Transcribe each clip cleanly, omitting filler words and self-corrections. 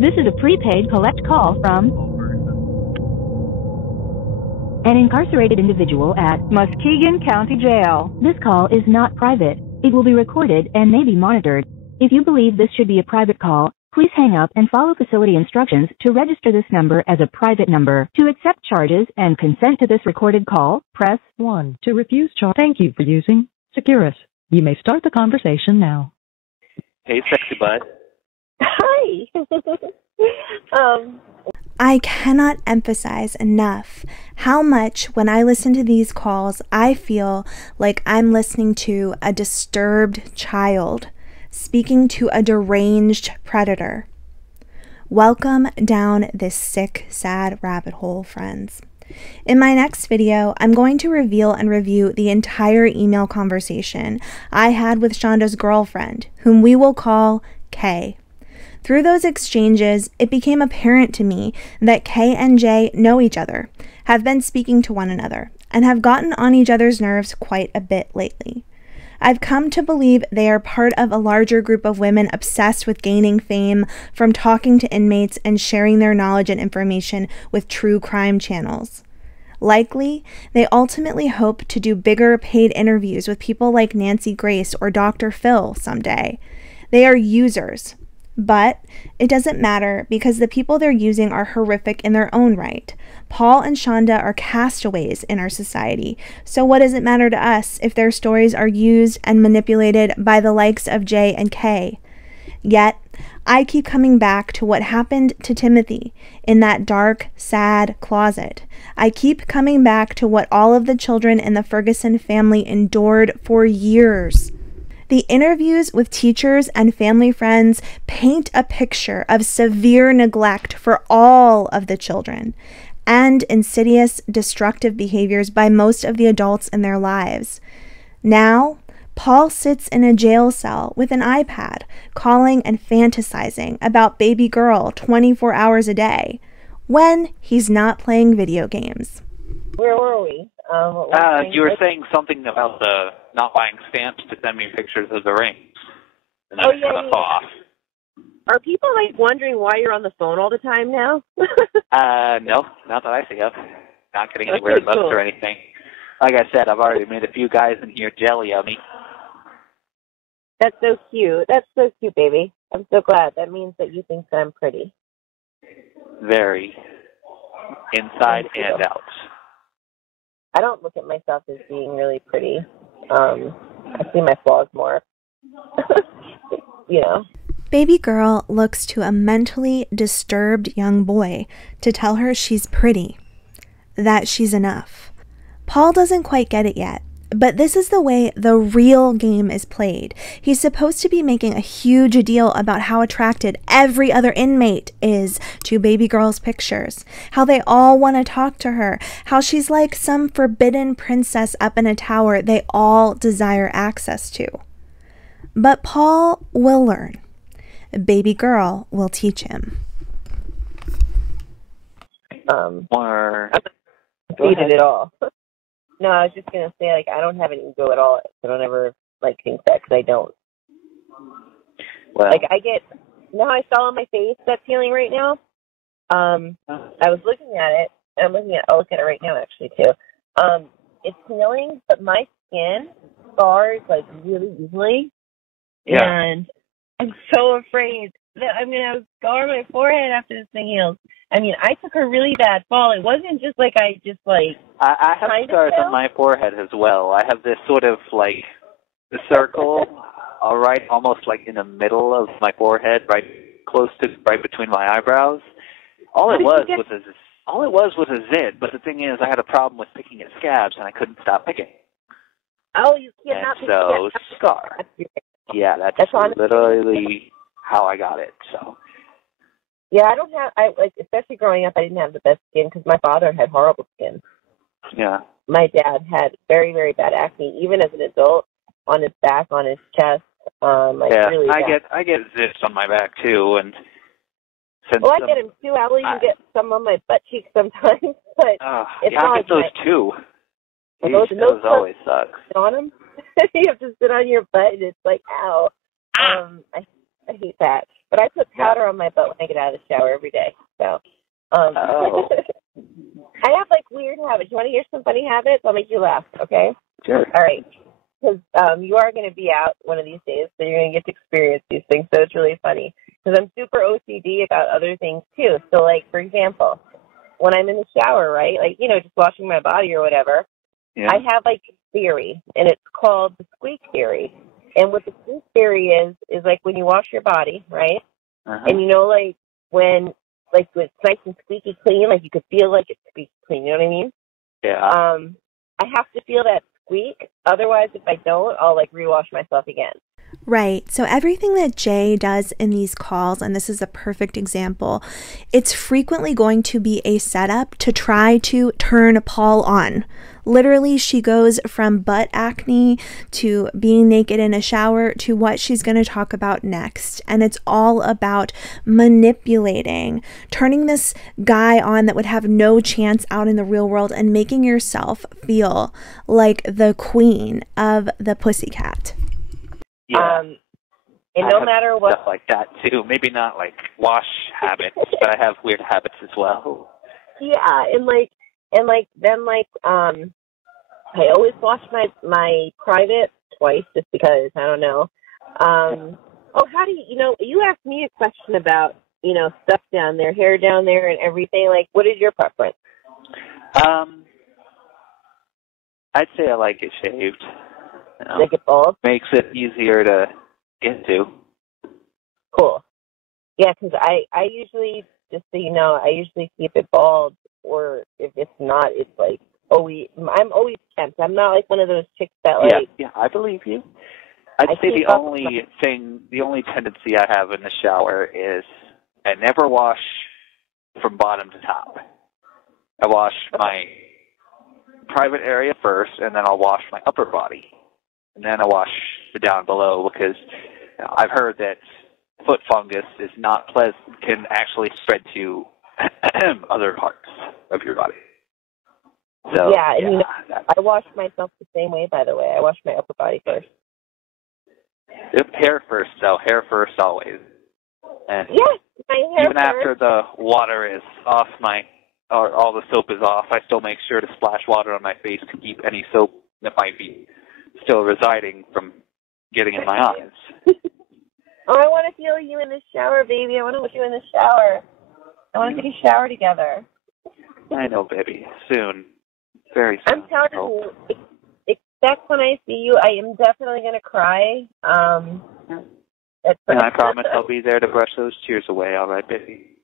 This is a prepaid collect call from an incarcerated individual at Muskegon County Jail. This call is not private. It will be recorded and may be monitored. If you believe this should be a private call, please hang up and follow facility instructions to register this number as a private number. To accept charges and consent to this recorded call, press 1. To refuse charge, thank you for using Securus. You may start the conversation now. Hey, sexy bud. Hi. I cannot emphasize enough how much when I listen to these calls, I feel like I'm listening to a disturbed child speaking to a deranged predator. Welcome down this sick, sad rabbit hole, friends. In my next video, I'm going to reveal and review the entire email conversation I had with Shonda's girlfriend, whom we will call Kay. Through those exchanges, it became apparent to me that Kay and Jay know each other, have been speaking to one another, and have gotten on each other's nerves quite a bit lately. I've come to believe they are part of a larger group of women obsessed with gaining fame from talking to inmates and sharing their knowledge and information with true crime channels. Likely, they ultimately hope to do bigger paid interviews with people like Nancy Grace or Dr. Phil someday. They are users. But it doesn't matter because the people they're using are horrific in their own right. Paul and Shonda are castaways in our society, so what does it matter to us if their stories are used and manipulated by the likes of Jay and Kay? Yet, I keep coming back to what happened to Timothy in that dark, sad closet. I keep coming back to what all of the children in the Ferguson family endured for years. The interviews with teachers and family friends paint a picture of severe neglect for all of the children and insidious, destructive behaviors by most of the adults in their lives. Now, Paul sits in a jail cell with an iPad, calling and fantasizing about baby girl 24 hours a day, when he's not playing video games. Where were we? You were saying something about the not buying stamps to send me pictures of the rings. And then I cut us off. Are people wondering why you're on the phone all the time now? No, not that I see of. Not getting any weird looks or anything. Like I said, I've already made a few guys in here jelly of me. That's so cute. That's so cute, baby. I'm so glad. That means that you think that I'm pretty. Very. Inside and out. I don't look at myself as being really pretty. I see my flaws more. You know. Baby girl looks to a mentally disturbed young boy to tell her she's pretty, that she's enough. Paul doesn't quite get it yet, but this is the way the real game is played. He's supposed to be making a huge deal about how attracted every other inmate is to baby girl's pictures, how they all want to talk to her, how she's like some forbidden princess up in a tower they all desire access to. But Paul will learn. Baby girl will teach him. Or defeated at all. No, I was just gonna say I don't have an ego at all. I don't ever think that because I don't. Well, I get I saw on my face that's healing right now. I was looking at it. And I'll look at it right now actually too. It's healing, but my skin scars really easily. Yeah. And I'm so afraid that I'm going to have a scar on my forehead after this thing heals. I mean, I took a really bad fall. It wasn't just I have scars on my forehead as well. I have this sort of the circle, right, almost in the middle of my forehead, right between my eyebrows. All it was was a zit. But the thing is, I had a problem with picking at scabs, and I couldn't stop picking. Oh, you cannot pick so scar. Yeah, that's literally how I got it. So. Yeah, I don't have. Especially growing up, I didn't have the best skin because my father had horrible skin. Yeah. My dad had very, very bad acne, even as an adult, on his back, on his chest. Really bad. I get zits on my back too, and since I get them too. I'll even get some on my butt cheeks sometimes, but I get those too. Those always suck. On them, you have to sit on your butt, and it's ow. I hate that. But I put powder on my butt when I get out of the shower every day. So, I have like weird habits. You want to hear some funny habits? I'll make you laugh. Okay. Sure. All right. Because you are going to be out one of these days, so you're going to get to experience these things. So it's really funny. Because I'm super OCD about other things too. So, like, for example, when I'm in the shower, right, like, you know, just washing my body or whatever, I have like a theory, and it's called the squeak theory. And what the squeak theory is like when you wash your body, right, and you know, like when it's nice and squeaky clean, like you could feel like it's squeaky clean. You know what I mean? Yeah. I have to feel that squeak. Otherwise, if I don't, I'll like rewash myself again. Right. So everything that Jay does in these calls, and this is a perfect example, it's frequently going to be a setup to try to turn Paul on. Literally, she goes from butt acne to being naked in a shower to what she's going to talk about next. And it's all about manipulating, turning this guy on that would have no chance out in the real world and making yourself feel like the queen of the pussycat. Yeah. And no matter what, stuff like that too. Maybe not like wash habits, but I have weird habits as well. Yeah, I always wash my private twice just because I don't know. How do you asked me a question about stuff down there, hair down there, and everything. Like, what is your preference? I'd say I like it shaved. Like it bald? Makes it easier to get to. Cool. Yeah, because I usually, just so you know, I usually keep it bald, or if it's not, it's like I'm always kempt. I'm not like one of those chicks that like. Yeah, I believe you. I'd say the only tendency I have in the shower is I never wash from bottom to top. I wash my private area first, and then I'll wash my upper body. And then I wash the down below because I've heard that foot fungus is not pleasant, can actually spread to other parts of your body. So, I wash myself the same way, by the way. I wash my upper body first. Hair first, though. Hair first always. And yes, my hair even first. after the water is off or all the soap is off, I still make sure to splash water on my face to keep any soap that might be still residing from getting in my eyes. I want to feel you in the shower, baby. I want to put you in the shower. I want to take a shower together. I know, baby. Soon. Very soon. I'm telling you, expect when I see you, I am definitely going to cry. And I promise I'll be there to brush those tears away, all right, baby?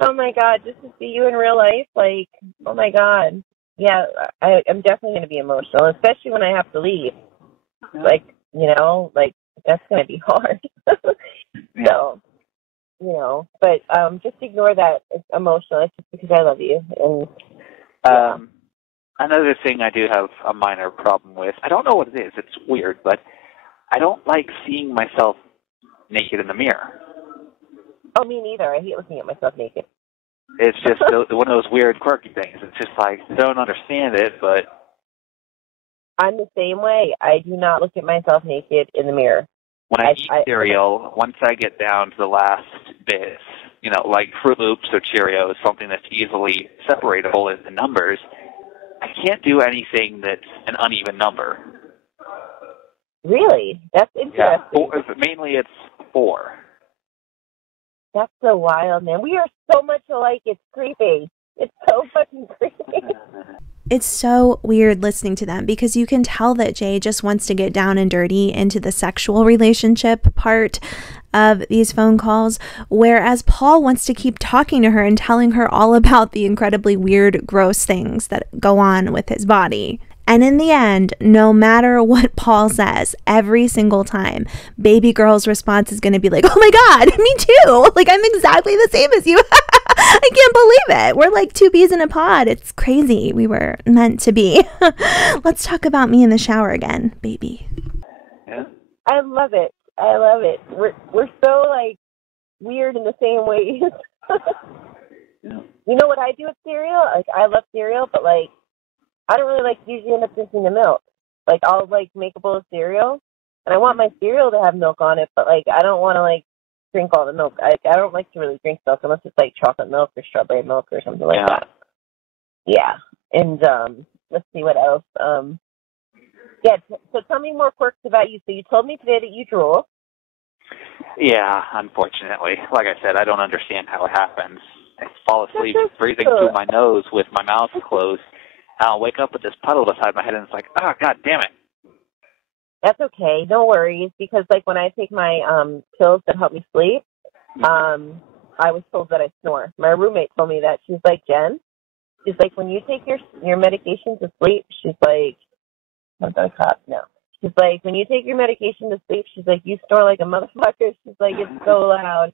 Oh, my God, just to see you in real life, like, oh, my God. Yeah, I'm definitely going to be emotional, especially when I have to leave. Like, that's going to be hard. So, but just ignore that it's emotional. It's just because I love you. And another thing I do have a minor problem with, I don't know what it is. It's weird, but I don't like seeing myself naked in the mirror. Oh, me neither. I hate looking at myself naked. It's just one of those weird, quirky things. It's just like, I don't understand it, but... I'm the same way. I do not look at myself naked in the mirror. When I eat cereal, once I get down to the last bits, like Fruit Loops or Cheerios, something that's easily separatable in the numbers, I can't do anything that's an uneven number. Really? That's interesting. Yeah, mainly it's 4. That's so wild, man. We are so much alike. It's creepy. It's so fucking creepy. It's so weird listening to them because you can tell that Jay just wants to get down and dirty into the sexual relationship part of these phone calls, whereas Paul wants to keep talking to her and telling her all about the incredibly weird, gross things that go on with his body. And in the end, no matter what Paul says, every single time, baby girl's response is going to be like, oh my God, me too. Like, I'm exactly the same as you. I can't believe it. We're like 2 peas in a pod. It's crazy. We were meant to be. Let's talk about me in the shower again, baby. Yeah. I love it. We're so like weird in the same ways. Yeah. You know what I do with cereal? Like, I love cereal, but like, I don't really usually end up drinking the milk. Like, I'll make a bowl of cereal, and I want my cereal to have milk on it, but I don't want to drink all the milk. I don't like to really drink milk unless it's like chocolate milk or strawberry milk or something like that. Yeah. And let's see what else. Yeah. So tell me more quirks about you. So you told me today that you drool. Yeah, unfortunately. Like I said, I don't understand how it happens. I fall asleep breathing through my nose with my mouth closed. I'll wake up with this puddle beside my head, and it's like, oh, God damn it. That's okay. No worries. Because, like, when I take my pills that help me sleep, I was told that I snore. My roommate told me that. She's like, Jen, she's like, when you take your medication to sleep, she's like, not that a cop, no. She's like, when you take your medication to sleep, she's like, you snore like a motherfucker. She's like, it's so loud.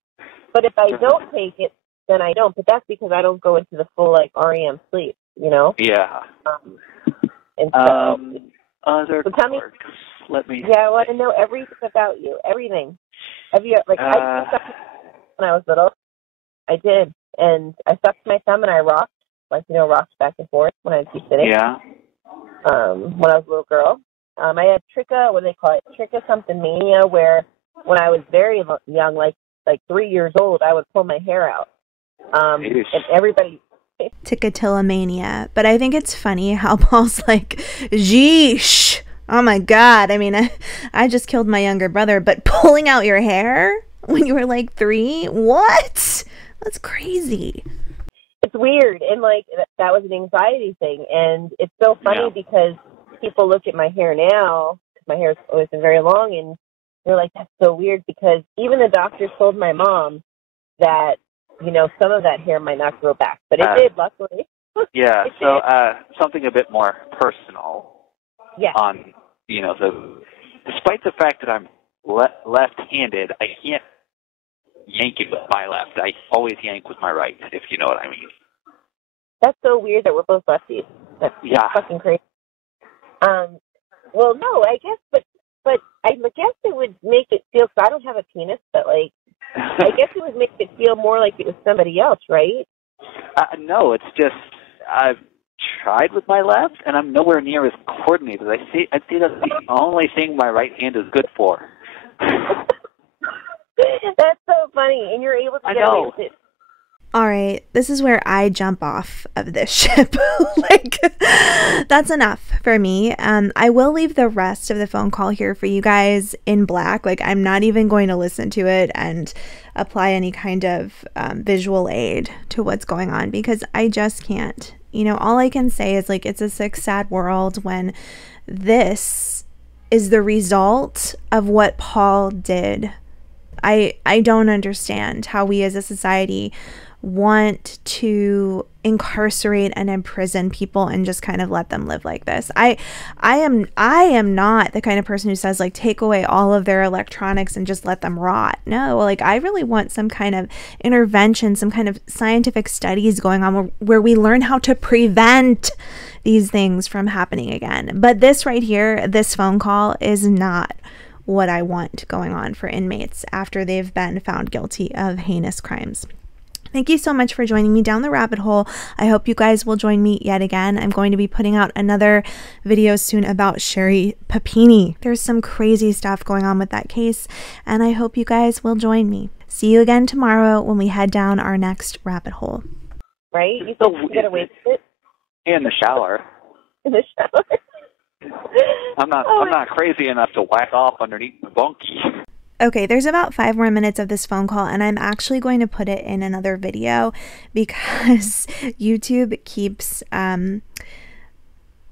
But if I don't take it, then I don't. But that's because I don't go into the full, like, REM sleep, you know? Yeah. And so, other so tell me, let me. Yeah, I want to know everything about you. Everything. Have you, like, I used to suck when I was little. I did. And I sucked my thumb and I rocked, like, you know, rocked back and forth when I would be sitting. Yeah. When I was a little girl. I had tricha, what do they call it? Tricha something mania, where when I was very young, like 3 years old, I would pull my hair out. And everybody... Trichotillomania. But I think it's funny how Paul's like, Jeesh. Oh my God. I mean, I just killed my younger brother, but pulling out your hair when you were like 3? What? That's crazy. It's weird. And like, that was an anxiety thing. And it's so funny because people look at my hair now, because my hair's always been very long, and they're like, that's so weird, because even the doctor told my mom that, you know, some of that hair might not grow back, but it did, luckily. Yeah, so something a bit more personal. Yeah. On, you know, despite the fact that I'm left-handed, I can't yank it with my left. I always yank with my right, if you know what I mean. That's so weird that we're both lefties. That's fucking crazy. Well, no, I guess, but I guess it would make it feel, so I don't have a penis, but like, I guess it would make it feel more like it was somebody else, right? No, it's just, I've tried with my left, and I'm nowhere near as coordinated. I see that's the only thing my right hand is good for. That's so funny, and you're able to get away with it. All right, this is where I jump off of this ship. Like, that's enough for me. I will leave the rest of the phone call here for you guys in black. Like, I'm not even going to listen to it and apply any kind of visual aid to what's going on, because I just can't. You know, all I can say is, like, it's a sick, sad world when this is the result of what Paul did. I don't understand how we as a society want to incarcerate and imprison people and just kind of let them live like this. I am not the kind of person who says, like, take away all of their electronics and just let them rot. No, like, I really want some kind of intervention, some kind of scientific studies going on where we learn how to prevent these things from happening again. But this right here, this phone call, is not what I want going on for inmates after they've been found guilty of heinous crimes. Thank you so much for joining me down the rabbit hole. I hope you guys will join me yet again. I'm going to be putting out another video soon about Sherry Papini. There's some crazy stuff going on with that case, and I hope you guys will join me. See you again tomorrow when we head down our next rabbit hole. Right? You think you get away with it? In the shower. In the shower. I'm not crazy enough to whack off underneath the bunkie. Okay, there's about 5 more minutes of this phone call, and I'm actually going to put it in another video because YouTube keeps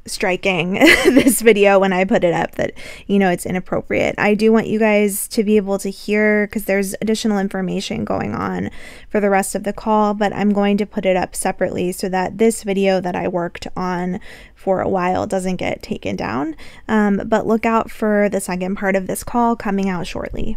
striking this video when I put it up that, you know, it's inappropriate. I do want you guys to be able to hear, because there's additional information going on for the rest of the call, but I'm going to put it up separately so that this video that I worked on for a while doesn't get taken down. But look out for the second part of this call coming out shortly.